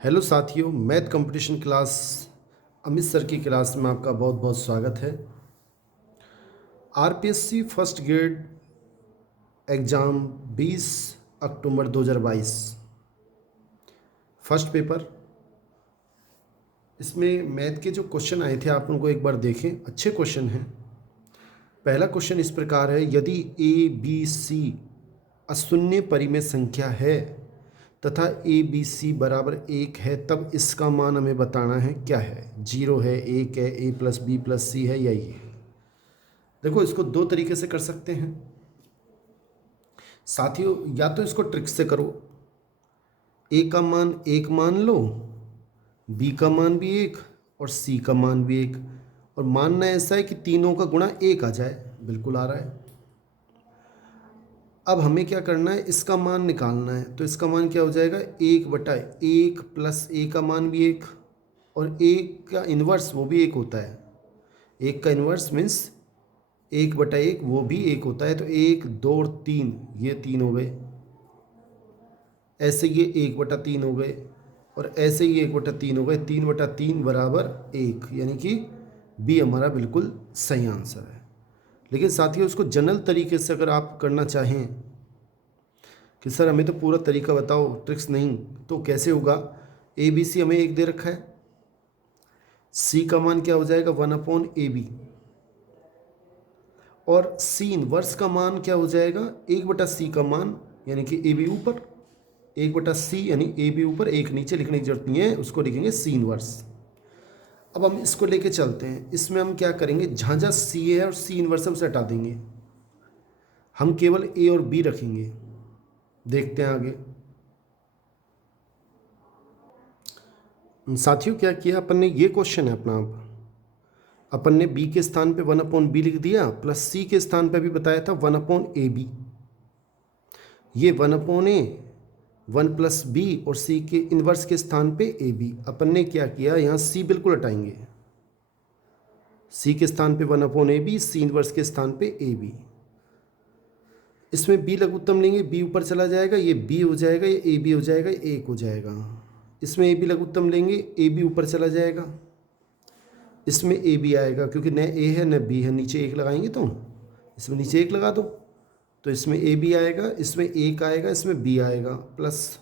Hello साथियों, math competition class Amit sir की class में आपका बहुत बहुत स्वागत है। आरपीएससी फर्स्ट ग्रेड एग्ज़ाम 20 अक्टूबर 2022 फर्स्ट पेपर। इसमें मैथ के जो क्वेश्चन आए थे आप उनको एक बार देखें, अच्छे क्वेश्चन हैं। पहला क्वेश्चन इस प्रकार है, यदि ए बी सी अशून्य परिमेय संख्या है तथा ए बी सी बराबर 1 है, तब इसका मान हमें बताना है क्या है। 0 है, 1 है, ए प्लस बी प्लस सी है या ये। देखो, इसको दो तरीके से कर सकते हैं साथियों। या तो इसको ट्रिक से करो, ए का मान 1 मान लो, बी का मान भी 1 और सी का मान भी 1, और मानना ऐसा है कि तीनों का गुणा 1 आ जाए। बिल्कुल आ रहा है। अब हमें क्या करना है, इसका मान निकालना है। तो इसका मान क्या हो जाएगा, 1/1 प्लस ए का मान भी 1 और 1 का इन्वर्स वो भी 1 होता है। 1 का इन्वर्स मीन्स 1/1 वो भी 1 होता है। तो 1 2 और 3 ये 3 हो गए, ऐसे ये 1/3 हो गए और ऐसे ही 1/3 हो गए। 3/3 बराबर 1, यानी कि बी हमारा बिल्कुल सही आंसर है। लेकिन साथियों, उसको जनरल तरीके से अगर आप करना चाहें कि सर हमें तो पूरा तरीका बताओ, ट्रिक्स नहीं, तो कैसे होगा। ए बी सी हमें 1 दे रखा है, सी का मान क्या हो जाएगा 1/AB, और सी इनवर्स का मान क्या हो जाएगा 1/C का मान, यानी कि ए बी ऊपर 1/C, यानी ए बी ऊपर 1 नीचे, लिखने की जरूरत नहीं है, उसको लिखेंगे सी इनवर्स। अब हम इसको लेके चलते हैं। इसमें हम क्या करेंगे, जहाँ जहाँ सी है और सी इनवर्स हम से हटा देंगे, हम केवल ए और बी रखेंगे। देखते हैं आगे। साथियों, क्या किया अपन ने, ये क्वेश्चन है अपना। अब अपन ने बी के स्थान पे 1/B लिख दिया, प्लस सी के स्थान पे भी बताया था 1/AB। ये 1/A 1+B और सी के इन्वर्स के स्थान पे AB। अपन ने क्या किया, यहाँ सी बिल्कुल हटाएंगे, सी के स्थान पे 1/AB, सी इन्वर्स के स्थान पे AB। इसमें बी लघुत्तम लेंगे, बी ऊपर चला जाएगा, ये बी हो जाएगा, ये AB हो जाएगा, ये 1 हो जाएगा। इसमें AB लघुत्तम लेंगे, AB ऊपर चला जाएगा, इसमें AB आएगा, क्योंकि न A है न B है, नीचे 1 लगाएंगे तो इसमें नीचे 1 लगा दो, तो इसमें AB आएगा, इसमें 1 आएगा, इसमें B आएगा, प्लस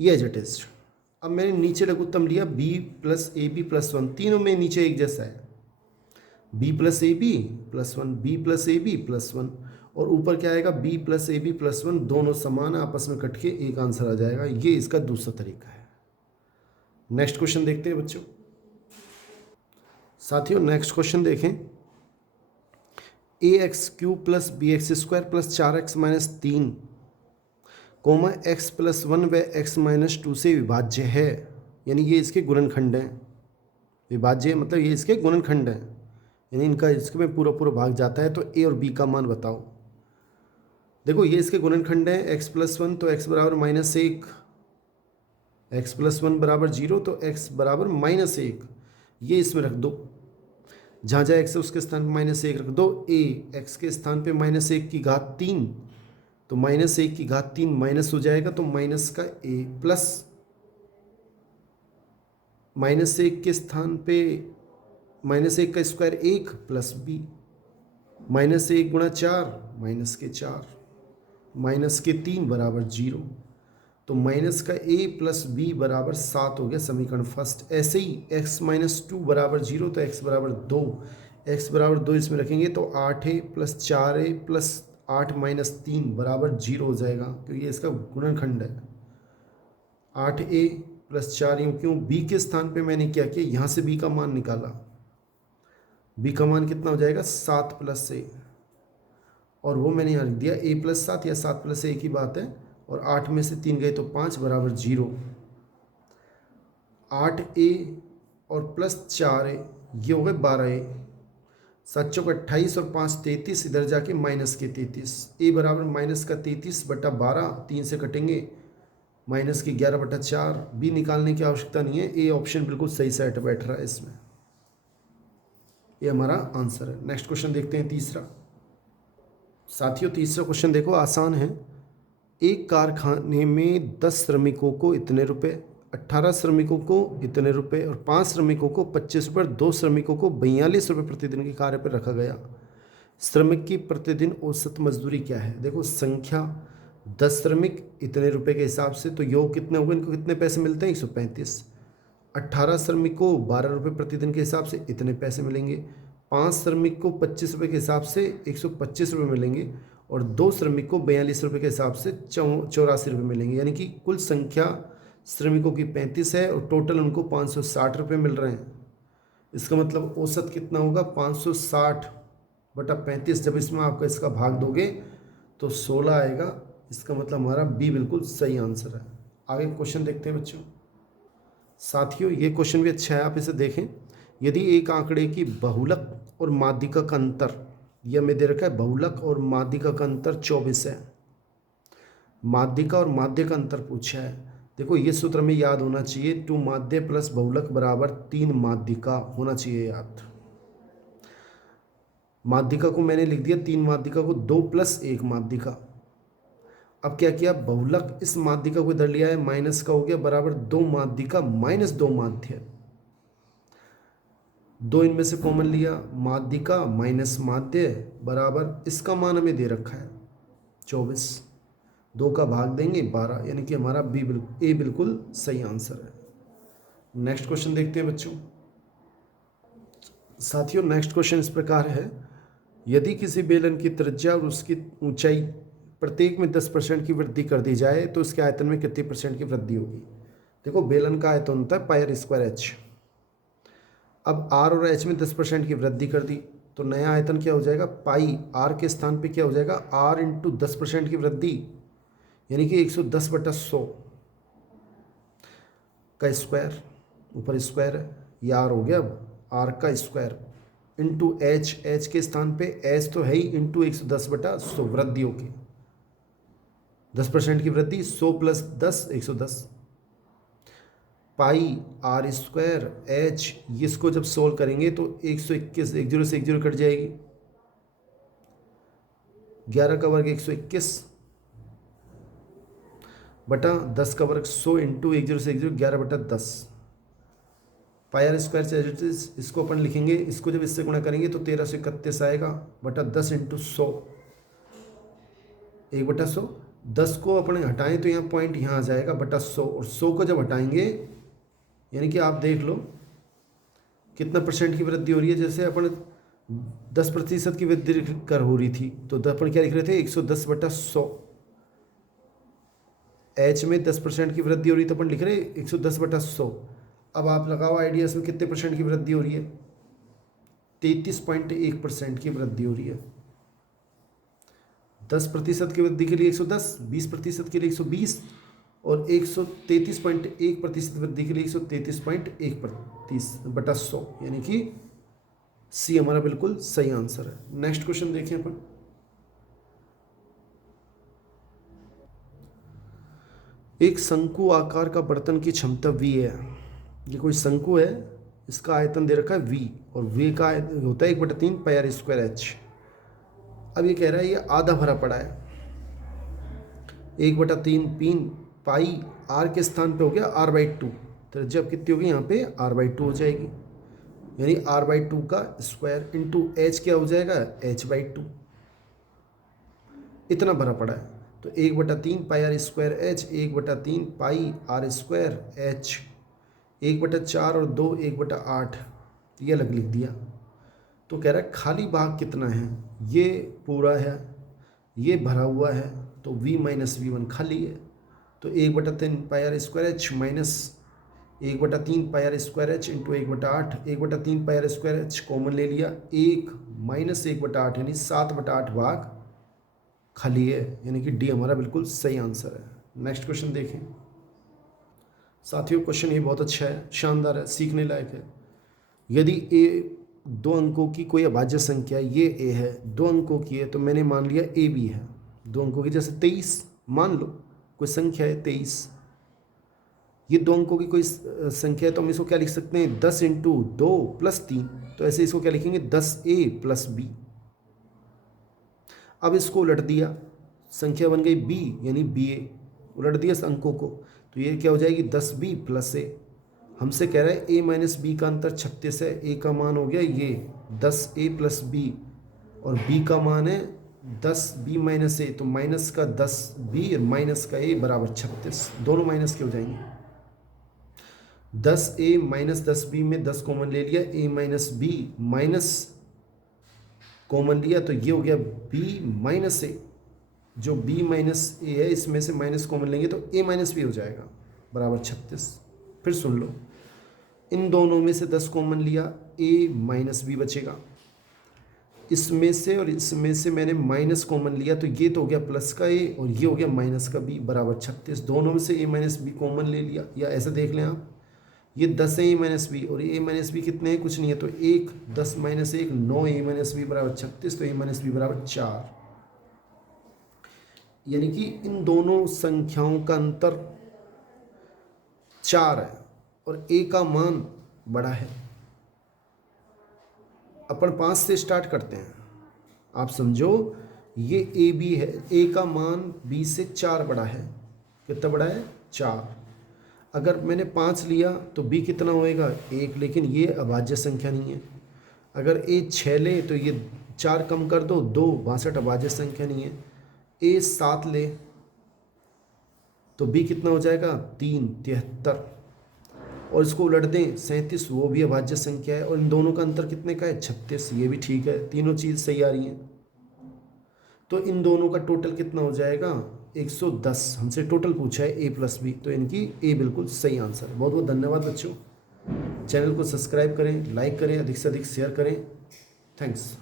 ये एज इट इज। अब मैंने नीचे लघुत्तम लिया B प्लस AB प्लस 1, तीनों में नीचे एक जैसा है, B plus AB plus 1, B plus AB plus 1, और ऊपर क्या आएगा B प्लस AB प्लस 1, दोनों समान आपस में कट के एक आंसर आ जाएगा। ये इसका दूसरा तरीका है। नेक्स्ट क्वेश्चन देखते हैं बच्चों। साथियों, नेक्स्ट क्वेश्चन देखें, ax³ plus bx² plus 4x minus 3 comma x plus 1 व x माइनस 2 से विभाज्य है। यानी ये इसके गुणनखंड हैं। विभाज्य मतलब ये इसके गुणनखंड हैं, यानी इनका इसके में पूरा पूरा भाग जाता है। तो a और b का मान बताओ। देखो, ये इसके गुणनखंड हैं, x प्लस 1 तो x बराबर -1, x प्लस 1 बराबर 0 तो x बराबर -1, ये इसमें रख दो। जहाँ जहाँ x है उसके स्थान पर -1 रख दो। a x के स्थान पे -1 की घात 3, तो -1 की घात 3 माइनस हो जाएगा, तो माइनस का a प्लस -1 के स्थान पे -1 का स्क्वायर 1 प्लस b, -1 गुणा 4 -4 -3 बराबर 0, तो माइनस का a प्लस b बराबर 7 हो गया समीकरण फर्स्ट। ऐसे ही x माइनस 2 बराबर 0, तो x बराबर 2, x बराबर 2 इसमें रखेंगे तो 8a plus 4a plus 8 minus 3 बराबर 0 हो जाएगा, क्योंकि ये इसका गुणनखंड है। 8a प्लस 4, यूँ क्यों, b के स्थान पे मैंने क्या किया, यहाँ से b का मान निकाला। b का मान कितना हो जाएगा 7 प्लस a, और वो मैंने यहाँ लिख दिया a प्लस 7 या 7 प्लस a की बात है, और 8 में से 3 गए तो 5 बराबर 0। 8a और प्लस 4a ये हो गए 12a, 7 चौक 28 और 5 33, इधर जाके माइनस के 33, a बराबर माइनस का 33/12, 3 से कटेंगे माइनस के 11/4। b निकालने की आवश्यकता नहीं है, a ऑप्शन बिल्कुल सही सेट बैठ रहा है इसमें, ये हमारा आंसर है। नेक्स्ट क्वेश्चन देखते हैं, तीसरा। साथियों, तीसरा क्वेश्चन देखो, आसान है। एक कारखाने में 10 श्रमिकों को इतने रुपए, 18 श्रमिकों को इतने रुपए और 5 श्रमिकों को 25 रुपये, 2 श्रमिकों को 42 रुपये प्रतिदिन के कार्य पर रखा गया। श्रमिक की प्रतिदिन औसत मजदूरी क्या है? देखो संख्या 10 श्रमिक इतने रुपए के हिसाब से, तो योग कितने होंगे, इनको कितने पैसे मिलते हैं? 135। 18 श्रमिक को 12 रुपये प्रतिदिन के हिसाब से इतने पैसे मिलेंगे। 5 श्रमिक को 25 रुपये के हिसाब से 125 रुपये मिलेंगे और 2 श्रमिक को 42 रुपये के हिसाब से 84 रुपये मिलेंगे। यानी कि कुल संख्या श्रमिकों की 35 है और टोटल उनको 560 रुपये मिल रहे हैं। इसका मतलब औसत कितना होगा? 560/35। जब इसमें आपका इसका भाग दोगे तो 16 आएगा। इसका मतलब हमारा बी बिल्कुल सही आंसर है। आगे क्वेश्चन देखते हैं बच्चों। साथियों ये क्वेश्चन भी अच्छा है, आप इसे देखें। यदि एक आंकड़े की बहुलक और माध्यिका का अंतर, यह में दे रखा है बहुलक और माध्यिका का अंतर 24 है, माध्यिका और माध्य का अंतर पूछा है। देखो ये सूत्र में याद होना चाहिए, 2 माध्य प्लस बहुलक बराबर 3 माध्यिका होना चाहिए याद। माध्यिका को मैंने लिख दिया 3 माध्यिका को 2 + 1 माध्यिका। अब क्या किया, बहुलक इस माध्यिका को इधर लिया है, माइनस का हो गया बराबर 2 माध्यिका माइनस 2 माध्य। 2 इनमें से कॉमन लिया, माध्यिका माइनस माध्य बराबर इसका मान हमें दे रखा है 24। 2 का भाग देंगे 12, यानी कि हमारा ए बिल्कुल सही आंसर है। नेक्स्ट क्वेश्चन देखते हैं बच्चों। साथियों नेक्स्ट क्वेश्चन इस प्रकार है, यदि किसी बेलन की त्रिज्या और उसकी ऊंचाई प्रत्येक में 10% की वृद्धि कर दी जाए तो इसके आयतन में कितनी % की वृद्धि होगी? देखो बेलन का आयतन होता है πr²h। अब r और h में 10% की वृद्धि कर दी तो नया आयतन क्या हो जाएगा? पाई r के स्थान पे क्या हो जाएगा? r × 10% की वृद्धि, यानी कि 110/100 का स्क्वायर, ऊपर स्क्वायर है, ये r हो गया। अब r का स्क्वायर इंटू h के स्थान पे h तो है ही, इंटू 110/100 वृद्धि होगी। 10% की वृद्धि, 100 + 10 110 पाई r² h। इसको जब सोल्व करेंगे तो 121, 1 0 से 1 0 कट जाएगी, 11 का वर्ग 121 बटा 10 का वर्ग 100 इंटू 1 0 से 1 0 11/10 पाई r²। इसको अपन लिखेंगे, इसको जब इससे गुणा करेंगे तो 1331 आएगा बटा 10 इंटू 100, 1/100। 10 को अपने हटाएं तो यहाँ पॉइंट यहाँ आ जाएगा बटा 100, और 100 को जब हटाएंगे यानी कि आप देख लो कितना % की वृद्धि हो रही है। जैसे अपन 10% की वृद्धि कर हो रही थी तो अपन क्या लिख रहे थे? 110/100। h में 10% की वृद्धि हो रही तो अपन लिख रहे 110/100। अब आप लगाओ आइडिया, इसमें कितने % की वृद्धि हो रही है? 33.1% की वृद्धि हो रही है। 10% की वृद्धि के लिए 110, 20% के लिए 120 और 133.1% वृद्धि के लिए 133.1/100, यानी कि सी हमारा बिल्कुल सही आंसर है। नेक्स्ट क्वेश्चन देखें अपन। एक शंकु आकार का बर्तन की क्षमता V है। ये कोई शंकु है, इसका आयतन दे रखा है V और V का होता है 1/3 पाई r²h। अब ये कह रहा है ये आधा भरा पड़ा है, 1/3 पाई r के स्थान पे हो गया r/2, तो जब कितनी होगी यहाँ पे r/2 हो जाएगी, यानी r/2 का स्क्वायर इंटू h क्या हो जाएगा? h/2। इतना भरा पड़ा है तो 1/3 पाई r²h, 1/3 पाई r²h, 1/4 और 2 1/8 ये अलग लिख दिया। तो कह रहा है खाली भाग कितना है? ये पूरा है, ये भरा हुआ है, तो v - v1 खाली है। तो 1/3 पाई r² माइनस 1/3 पाई r² इंटू 1/8, 1/3 पाई r² कॉमन ले लिया, 1 - 1/8 यानी 7/8 भाग खाली है, यानी कि डी हमारा बिल्कुल सही आंसर है। नेक्स्ट क्वेश्चन देखें साथियों। क्वेश्चन ये बहुत अच्छा है, शानदार है, सीखने लायक है। यदि ए 2 अंकों की कोई अभाज्य संख्या, ये ए है, 2 अंकों की है, तो मैंने मान लिया ए भी है 2 अंकों की। जैसे 23 मान लो कोई संख्या है 23, ये 2 अंकों की कोई संख्या है, तो हम इसको क्या लिख सकते हैं? 10 × 2 + 3, तो ऐसे इसको क्या लिखेंगे? 10a + b। अब इसको उलट दिया, संख्या बन गई b यानी बी ए, उलट दिया अंकों को, तो ये क्या हो जाएगी 10b प्लस ए। हमसे कह रहा है a माइनस बी का अंतर 36 है, a का मान हो गया ये 10a प्लस बी और b का मान है 10b माइनस ए, तो माइनस का 10b और माइनस का a बराबर 36, दोनों माइनस के हो जाएंगे। 10a माइनस 10b में 10 कॉमन ले लिया, a minus B minus common लिया, तो ये हो गया b माइनस ए, जो b माइनस ए है इसमें से माइनस कॉमन लेंगे तो a माइनस बी हो जाएगा बराबर 36। फिर सुन लो, इन दोनों में से 10 कॉमन लिया, a माइनस बी बचेगा, इसमें से और इसमें से मैंने माइनस कॉमन लिया, तो ये तो हो गया प्लस का a और ये हो गया माइनस का b बराबर 36। दोनों में से a माइनस बी कॉमन ले लिया, या ऐसे देख लें आप, ये 10 है a माइनस बी और a माइनस बी कितने हैं, कुछ नहीं है, तो 1 10 माइनस 1 9 a माइनस बी बराबर 36, तो a माइनस बी बराबर 4। यानी कि इन दोनों संख्याओं का अंतर 4 है और a का मान बड़ा है। अपन 5 से स्टार्ट करते हैं, आप समझो ये ए बी है, a का मान b से 4 बड़ा है, कितना बड़ा है 4। अगर मैंने 5 लिया तो b कितना होएगा 1, लेकिन ये अभाज्य संख्या नहीं है। अगर a 6 ले तो ये 4 कम कर दो 2, 62 अभाज्य संख्या नहीं है। a 7 ले तो b कितना हो जाएगा 3, 73, और इसको उलट दें 37, वो भी अभाज्य संख्या है, और इन दोनों का अंतर कितने का है 36, ये भी ठीक है, तीनों चीज़ सही आ रही हैं। तो इन दोनों का टोटल कितना हो जाएगा 110। हमसे टोटल पूछा है a प्लस बी, तो इनकी a बिल्कुल सही आंसर है। बहुत बहुत धन्यवाद बच्चों, चैनल को सब्सक्राइब करें, लाइक करें, अधिक से अधिक शेयर करें। थैंक्स।